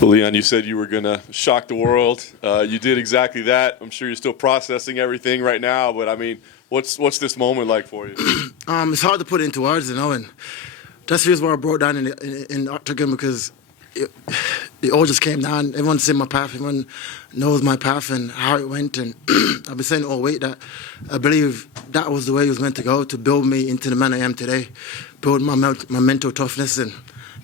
Well, Leon, you said you were going to shock the world. You did exactly that. I'm sure you're still processing everything right now, but I mean, what's this moment like for you? It's hard to put it into words, and that's the reason why I broke down in Octagon, because it all just came down. Everyone's seen my path. Everyone knows my path and how it went. And I've been saying all week that I believe that was the way it was meant to go, to build me into the man I am today, build my mental toughness. And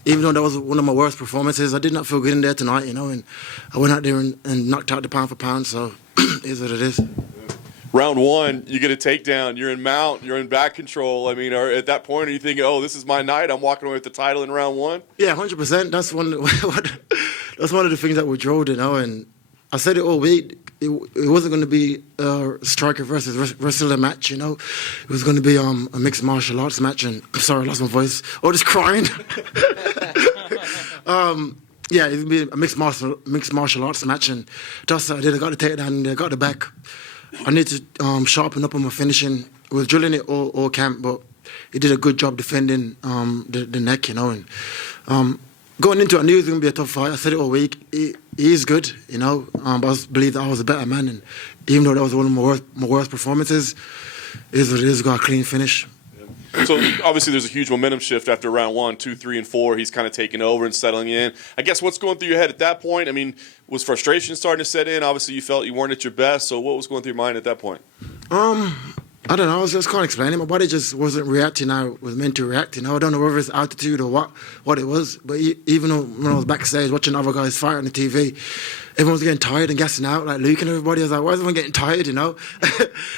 even though that was one of my worst performances, I did not feel good in there tonight, and I went out there and knocked out the pound for pound. So it is what it is. Round one, you get a takedown. You're in mount. You're in back control. I mean, at that point, are you thinking, "Oh, this is my night. I'm walking away with the title in round one"? Yeah, 100%. That's one of the things that we drove, And I said it all week. It wasn't going to be a striker versus wrestler match. It was going to be a mixed martial arts match. And sorry, I lost my voice. Oh, just crying. Yeah, it's going to be a mixed martial arts match, and that's what I did. I got the takedown and I got the back. I need to sharpen up on my finishing. I was drilling it all camp, but he did a good job defending the neck, And going into it, I knew it was going to be a tough fight. I said it all week. He is good, but I believe that I was a better man. And even though that was one of my worst performances, it is what it is. Got a clean finish. So obviously there's a huge momentum shift after round 1, 2, 3, and 4. He's kind of taking over and settling in. I guess what's going through your head at that point? I mean, was frustration starting to set in? Obviously you felt you weren't at your best. So what was going through your mind at that point? I don't know. I just can't explain it. My body just wasn't reacting how it was meant to react. I don't know whether it's altitude or what it was. But even when I was backstage watching other guys fight on the TV, everyone was getting tired and gassing out, like Luke and everybody. I was like, why is everyone getting tired,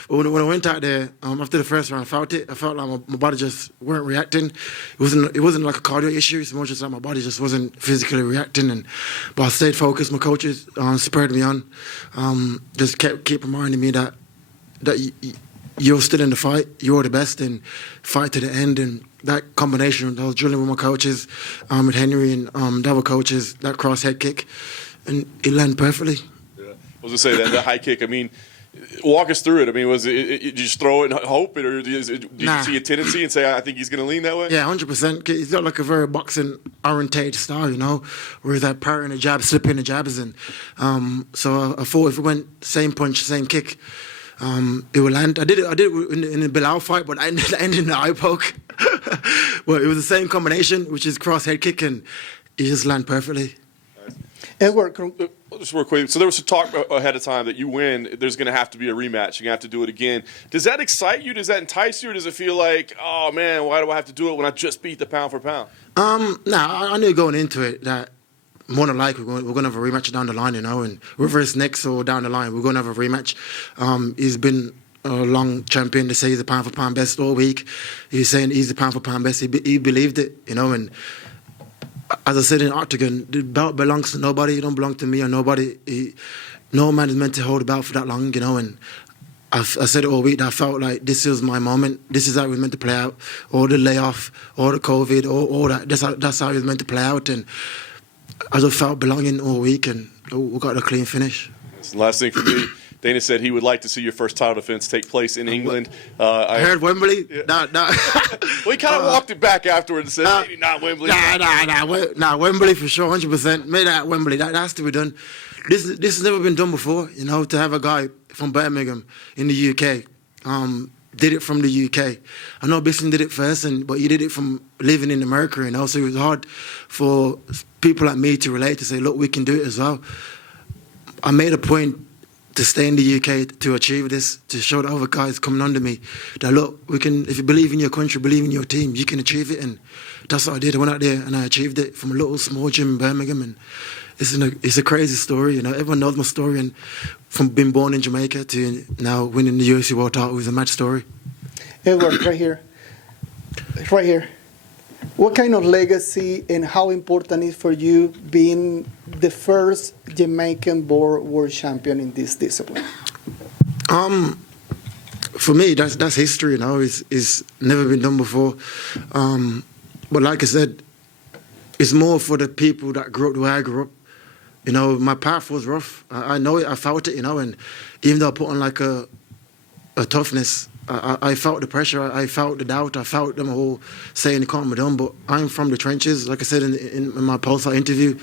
But when I went out there, after the first round, I felt it. I felt like my body just weren't reacting. It wasn't like a cardio issue. It's more just like my body just wasn't physically reacting. But I stayed focused. My coaches spurred me on. Just keep reminding me that you're still in the fight. You're the best, and fight to the end. And that combination, I was drilling with my coaches, with Henry and the other coaches, that cross head kick, and it landed perfectly. Yeah. I was gonna say that high kick. I mean, walk us through it. I mean, was it did you just throw it and hope it, or did you see a tendency and say, I think he's gonna lean that way? Yeah, 100%. He's got like a very boxing orientated style, where he's like parrying the jabs, slipping the jabs, and so I thought if it went same punch, same kick, it would land. I did it in the Bilal fight, but I ended in the eye poke. Well, it was the same combination, which is cross head kick, and it just landed perfectly. Edward, just real quick. So there was a talk ahead of time that you win, there's going to have to be a rematch. You're going to have to do it again. Does that excite you? Does that entice you? Or does it feel like, oh, man, why do I have to do it when I just beat the pound for pound? I knew going into it that more than likely we're going to have a rematch down the line, and whether it's next or down the line, we're going to have a rematch. He's been a long champion. They say he's the pound for pound best all week. He's saying he's the pound for pound best. He believed it, and as I said in Octagon, the belt belongs to nobody. It don't belong to me or nobody. No man is meant to hold the belt for that long, and I said it all week that I felt like this is my moment. This is how it was meant to play out. All the layoff, all the COVID, all that. That's how it was meant to play out, and I just felt belonging all week, and we got a clean finish. That's the last thing for me. Dana said he would like to see your first title defense take place in England. I heard Wembley. Yeah. Nah. Well, he kind of walked it back afterwards and said, maybe not Wembley. Nah, Wembley for sure, 100%. Made that Wembley. That has to be done. This has never been done before, to have a guy from Birmingham in the UK, did it from the UK. I know Bislin did it first, but he did it from living in America, so it was hard for people like me to relate, to say, look, we can do it as well. I made a point to stay in the UK to achieve this, to show the other guys coming under me that, look, we can. If you believe in your country, believe in your team, you can achieve it. And that's what I did. I went out there and I achieved it from a little small gym in Birmingham. And it's a crazy story. Everyone knows my story. And from being born in Jamaica to now winning the UFC World Title, it was a match story. Edward, right here. What kind of legacy and how important is for you being the first Jamaican-born world champion in this discipline? For me, that's history. It's never been done before. But like I said, it's more for the people that grew up the way I grew up. My path was rough. I know it. I felt it. And even though I put on like a toughness, I felt the pressure, I felt the doubt, I felt them all saying it can't be done. But I'm from the trenches. Like I said in my post-fight interview,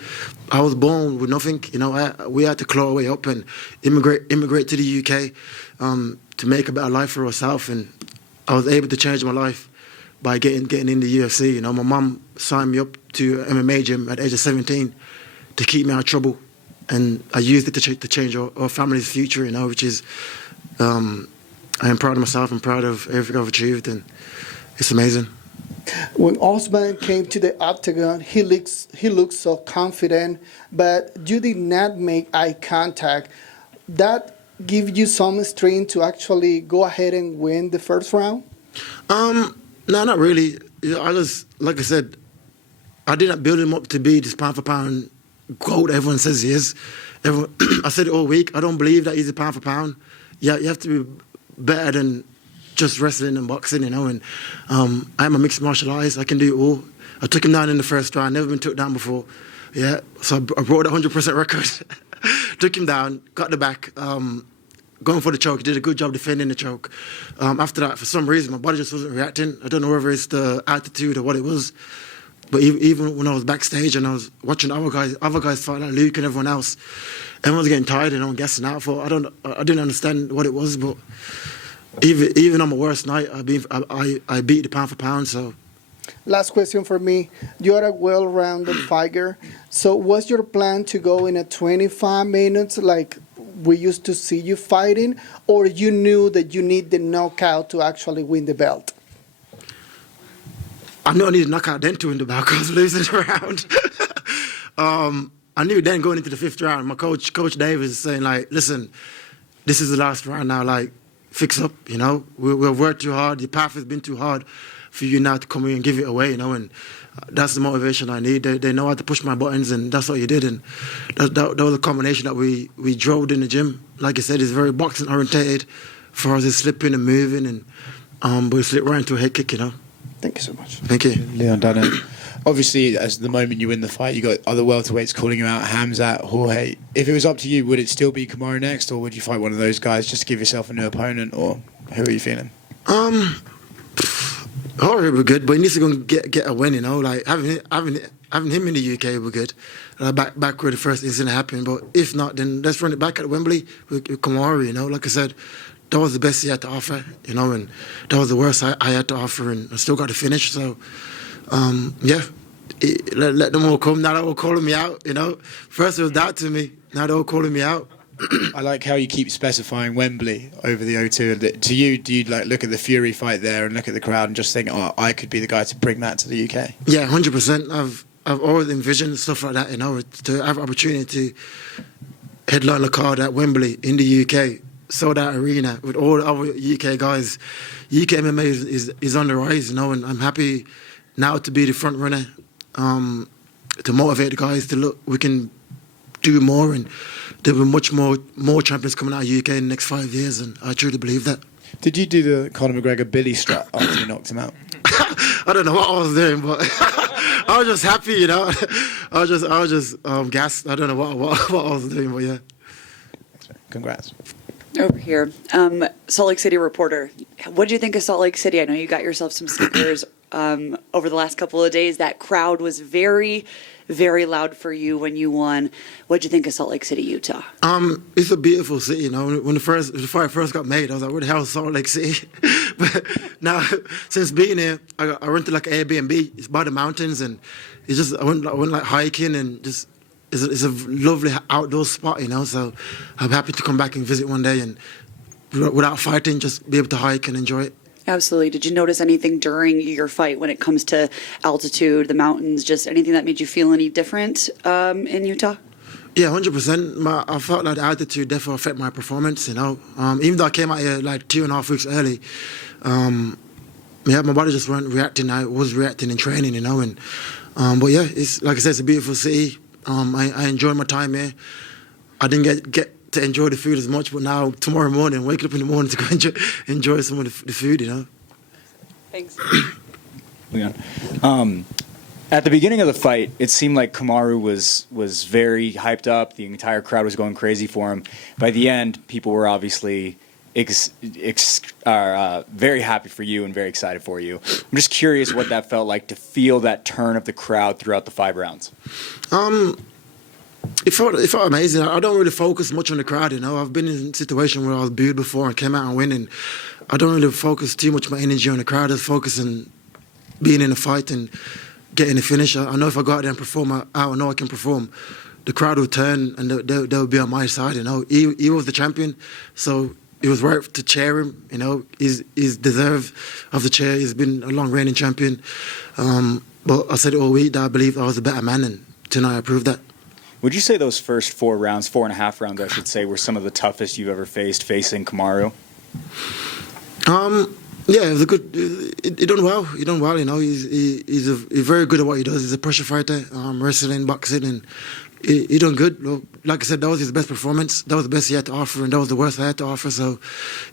I was born with nothing. You know, we had to claw our way up and immigrate to the UK to make a better life for ourselves. And I was able to change my life by getting in the UFC. You know, my mum signed me up to MMA gym at the age of 17 to keep me out of trouble, and I used it to change our family's future. You know, which is. I am proud of myself. I'm proud of everything I've achieved, and it's amazing. When Usman came to the octagon, he looked so confident, but you did not make eye contact. That give you some strength to actually go ahead and win the first round? No, not really. I just, like I said, I did not build him up to be this pound for pound GOAT everyone says he is. I said it all week. I don't believe that he's a pound for pound. Yeah, you have to be better than just wrestling and boxing, you know. And I'm a mixed martial artist. I can do it all. I took him down in the first round. Never been took down before. Yeah, so I brought a 100% record. Took him down, got the back, going for the choke. He did a good job defending the choke. After that, for some reason, my body just wasn't reacting. I don't know whether it's the altitude or what it was. But even when I was backstage and I was watching other guys fight like Luke and everyone else, everyone's getting tired and I'm guessing out. I didn't understand what it was, but even on my worst night, I beat the pound for pound. So, last question for me: you are a well-rounded fighter. So, what's your plan to go in at 25 minutes, like we used to see you fighting, or you knew that you need the knockout to actually win the belt? I knew I needed a knockout then to win the belt because I was losing the round. I knew then going into the fifth round, my coach Davis, is saying, like, listen, this is the last round now, like, fix up, you know. We've worked too hard. The path has been too hard for you now to come in and give it away, you know, and that's the motivation I need. They know how to push my buttons, and that's what you did. And that was a combination that we drove in the gym. Like I said, it's very boxing orientated for us, it's slipping and moving, and but we slipped right into a head kick, you know. Thank you so much. Thank you. Leon Dunham. Obviously, as the moment you win the fight, you got other welterweights calling you out, Hamzat, Jorge. If it was up to you, would it still be Kamaru next, or would you fight one of those guys just to give yourself a new opponent, or who are you feeling? Jorge would be good, but he needs to go and get a win, you know. Like having him in the UK would be good. Back where the first incident happened, but if not, then let's run it back at Wembley with Kamaru, you know. Like I said, that was the best he had to offer, you know, and that was the worst I had to offer, and I still got to finish. So, yeah, let them all come. Now they're all calling me out, you know. First it was doubt to me. Now they're all calling me out. I like how you keep specifying Wembley over the O2. To you, do you like look at the Fury fight there and look at the crowd and just think, oh, I could be the guy to bring that to the UK? Yeah, 100%. I've always envisioned stuff like that, you know, to have opportunity to headline a card at Wembley in the UK. Sold out arena with all the other UK guys. UK MMA is on the rise, you know, and I'm happy now to be the front runner, to motivate the guys to look. We can do more, and there will be much more champions coming out of UK in the next 5 years, and I truly believe that. Did you do the Conor McGregor Billy strut after you knocked him out? I don't know what I was doing, but I was just happy, you know. I was just gassed. I don't know what I was doing, but yeah. Congrats. Over here, Salt Lake City reporter. What did you think of Salt Lake City? I know you got yourself some speakers over the last couple of days. That crowd was very, very loud for you when you won. What did you think of Salt Lake City, Utah? It's a beautiful city, you know. When the fight first got made, I was like, where the hell is Salt Lake City? But now, since being here, I rented like an Airbnb. It's by the mountains, and it's just I went like hiking and just. It's a lovely outdoor spot, you know, so I'm happy to come back and visit one day and without fighting, just be able to hike and enjoy it. Absolutely. Did you notice anything during your fight when it comes to altitude, the mountains, just anything that made you feel any different in Utah? Yeah, 100%. I felt like the altitude definitely affected my performance, you know. Even though I came out here like 2.5 weeks early, yeah, my body just wasn't reacting. I was reacting in training, you know. And but yeah, it's like I said, it's a beautiful city. I enjoyed my time here. I didn't get to enjoy the food as much, but now tomorrow morning, waking up in the morning to go enjoy some of the food, you know. Thanks. Leon. At the beginning of the fight, it seemed like Kamaru was very hyped up. The entire crowd was going crazy for him. By the end, people were obviously very happy for you and very excited for you. I'm just curious what that felt like to feel that turn of the crowd throughout the 5 rounds. It felt amazing. I don't really focus much on the crowd, you know. I've been in a situation where I was booed before and came out and winning. I don't really focus too much my energy on the crowd. I just focus on being in a fight and getting a finish. I know if I go out there and perform, I know I can perform. The crowd will turn and they'll be on my side, you know. He was the champion, so it was right to cheer him, you know. He's deserved of the chair. He's been a long reigning champion. But I said it all week that I believe I was a better man, and tonight I proved that. Would you say those first 4 rounds, 4.5 rounds, I should say, were some of the toughest you've ever faced facing Kamaru? Yeah, it was a good. He done well. He done well. You know, he's very good at what he does. He's a pressure fighter, wrestling, boxing, and he done good. Like I said, that was his best performance. That was the best he had to offer, and that was the worst I had to offer. So,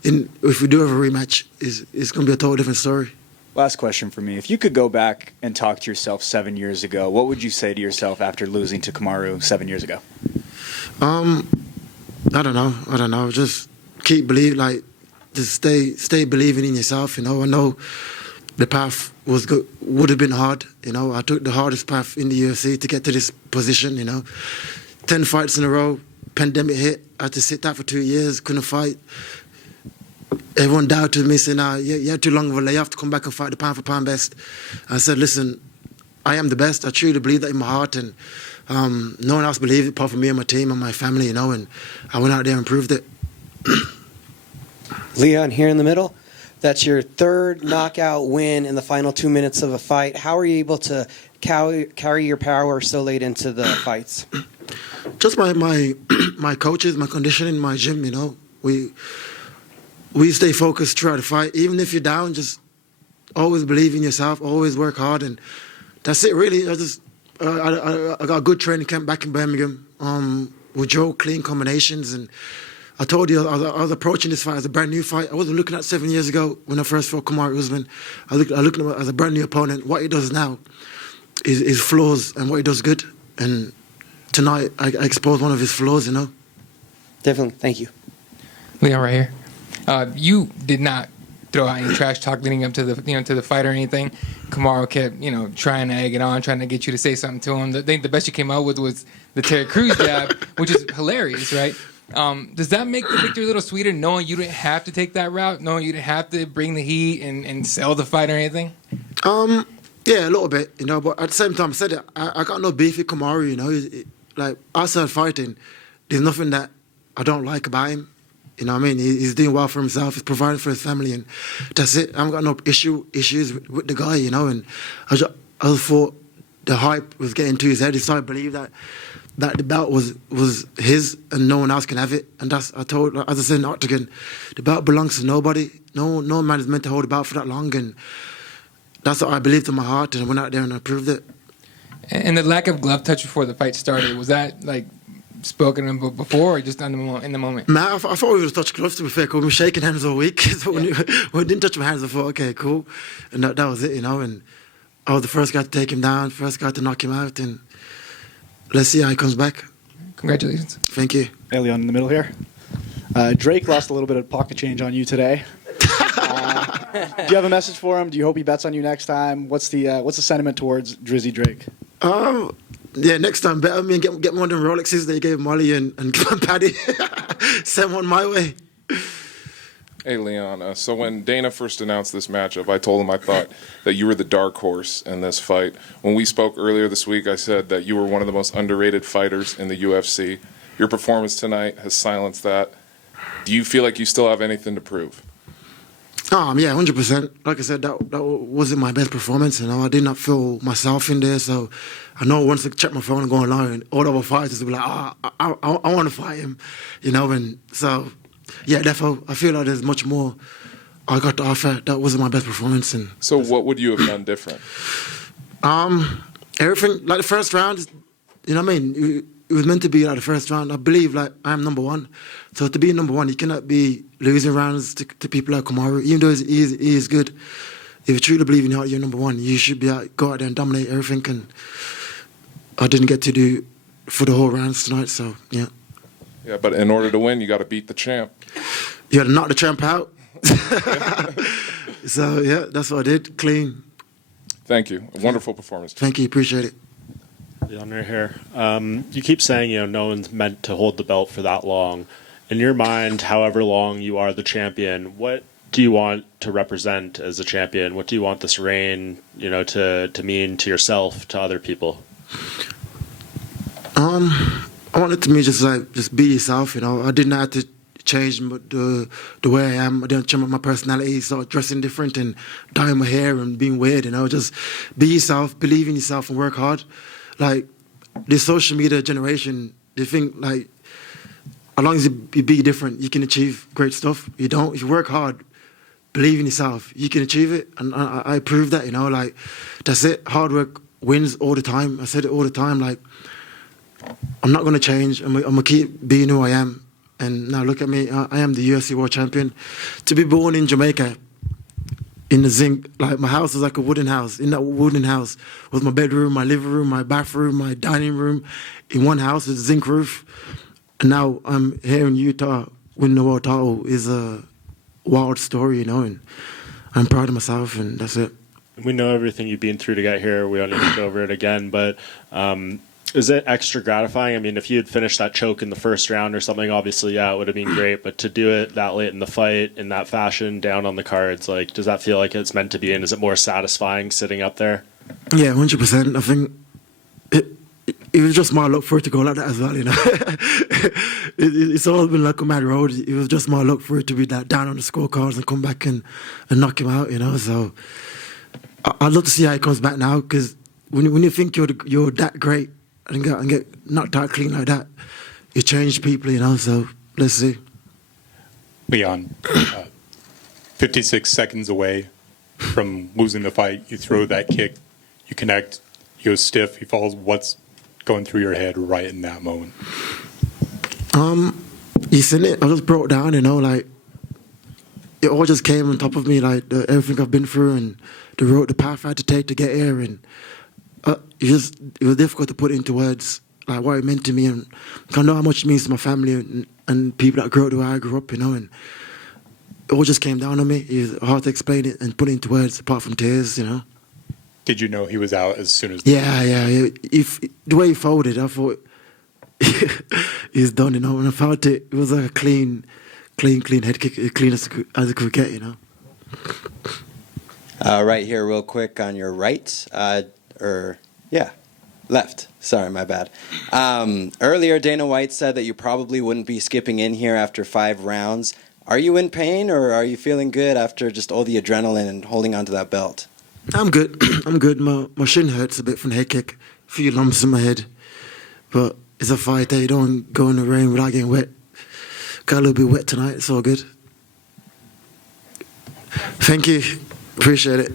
if we do have a rematch, it's going to be a total different story. Last question for me. If you could go back and talk to yourself 7 years ago, what would you say to yourself after losing to Kamaru 7 years ago? I don't know. Just keep believing. Like, just stay believing in yourself. You know, I know the path would have been hard. You know, I took the hardest path in the UFC to get to this position. You know, 10 fights in a row. Pandemic hit. I had to sit out for 2 years. Couldn't fight. Everyone doubted me, saying, you had too long of a layoff to come back and fight the pound for pound best. I said, listen, I am the best. I truly believe that in my heart, and no one else believed it apart from me and my team and my family, you know, and I went out there and proved it. Leon, here in the middle, that's your 3rd knockout win in the final 2 minutes of a fight. How are you able to carry your power so late into the fights? Just my coaches, my conditioning, my gym, you know. We stay focused throughout the fight. Even if you're down, just always believe in yourself, always work hard, and that's it, really. I got a good training camp back in Birmingham with Joe, clean combinations, and I told you I was approaching this fight as a brand new fight. I wasn't looking at 7 years ago when I first fought Kamaru Usman. I looked at him as a brand new opponent. What he does now is his flaws and what he does good, and tonight I exposed one of his flaws, you know. Definitely. Thank you. Leon, right here. You did not throw out any trash talk leading up to the fight or anything. Kamaru kept, trying to egg it on, trying to get you to say something to him. I think the best you came out with was the Terry Crews jab, which is hilarious, right? Does that make the victory a little sweeter, knowing you didn't have to take that route, knowing you didn't have to bring the heat and sell the fight or anything? Yeah, a little bit, you know. But at the same time, I said it. I got no beef with Kamaru, you know. Like, outside fighting, there's nothing that I don't like about him. You know what I mean? He's doing well for himself. He's providing for his family, and that's it. I haven't got no issues with the guy, you know. And I just thought the hype was getting to his head. He started to believe that the belt was his and no one else can have it. And as I said in the octagon, the belt belongs to nobody. No man is meant to hold the belt for that long. And that's what I believed in my heart, and I went out there and I proved it. And the lack of glove touch before the fight started, was that like spoken before or just in the moment? Man, I thought we would have touched gloves, to be fair, because we were shaking hands all week. So when we didn't touch my hands, I thought, okay, cool. And that was it, you know. And I was the first guy to take him down, first guy to knock him out. And let's see how he comes back. Congratulations. Thank you. Leon in the middle here. Drake lost a little bit of pocket change on you today. Do you have a message for him? Do you hope he bets on you next time? What's the sentiment towards Drizzy Drake? Yeah, next time, bet on me and get one of them Rolexes that you gave Molly and Paddy. Send one my way. Hey, Leon. So when Dana first announced this matchup, I told him I thought that you were the dark horse in this fight. When we spoke earlier this week, I said that you were one of the most underrated fighters in the UFC. Your performance tonight has silenced that. Do you feel like you still have anything to prove? Yeah, 100%. Like I said, that wasn't my best performance. You know, I did not feel myself in there. So I know once I check my phone and go online, all the other fighters will be like, I want to fight him. You know, and so, yeah, therefore, I feel like there's much more I got to offer. That wasn't my best performance. And so what would you have done different? Everything. Like the first round, you know what I mean? It was meant to be like the first round. I believe like I'm number one. So to be number one, you cannot be losing rounds to people like Kamaru. Even though he is good, if you truly believe in you're number one, you should go out there and dominate everything. And I didn't get to do for the whole rounds tonight, so yeah. Yeah, but in order to win, you got to beat the champ. You had to knock the champ out. So, yeah, that's what I did. Clean. Thank you. A wonderful performance. Thank you. Appreciate it. Leon right here. You keep saying, no one's meant to hold the belt for that long. In your mind, however long you are the champion, what do you want to represent as a champion? What do you want this reign, to mean to yourself, to other people? I want it to me just be yourself. I didn't have to change the way I am. I didn't change my personality, start dressing different and dyeing my hair and being weird. Just be yourself, believe in yourself, and work hard. Like this social media generation, they think like as long as you be different, you can achieve great stuff. You don't. If you work hard, believe in yourself, you can achieve it. And I proved that. Like that's it. Hard work wins all the time. I said it all the time. Like I'm not gonna change. I'm gonna keep being who I am. And now look at me. I am the UFC World Champion. To be born in Jamaica, in the zinc, like my house was like a wooden house. In that wooden house was my bedroom, my living room, my bathroom, my dining room. In one house with a zinc roof. And now I'm here in Utah winning the world title is a wild story, and I'm proud of myself, and that's it. We know everything you've been through to get here. We don't need to go over it again, but is it extra gratifying? I mean, if you had finished that choke in the first round or something, obviously, yeah, it would have been great. But to do it that late in the fight, in that fashion, down on the cards, like, does that feel like it's meant to be? And is it more satisfying sitting up there? Yeah, 100%. I think it was just my luck for it to go like that as well, It's all been like a mad road. It was just my luck for it to be that down on the scorecards and come back and knock him out, So I'd love to see how he comes back now, because when you think you're that great, and get knocked out clean like that, you change people, so let's see. Leon, 56 seconds away from losing the fight, you throw that kick, you connect, he goes stiff, he falls. What's going through your head right in that moment? You seen it, I just broke down, like it all just came on top of me, like everything I've been through and the path I had to take to get here, and it was difficult to put into words, like what it meant to me, and I know how much it means to my family and people that grew up the way I grew up, and it all just came down on me. It was hard to explain it and put it into words, apart from tears, Did you know he was out as soon as? Yeah. If the way he folded, I thought he's done, and I felt it. It was like a clean head kick, clean as it could get, Right here, real quick on your right. Left. Sorry, my bad. Earlier, Dana White said that you probably wouldn't be skipping in here after 5 rounds. Are you in pain, or are you feeling good after just all the adrenaline and holding onto that belt? I'm good. I'm good. My shin hurts a bit from the head kick. A few lumps in my head. But it's a fight day. You don't go in the rain without getting wet. Got a little bit wet tonight. It's all good. Thank you. Appreciate it.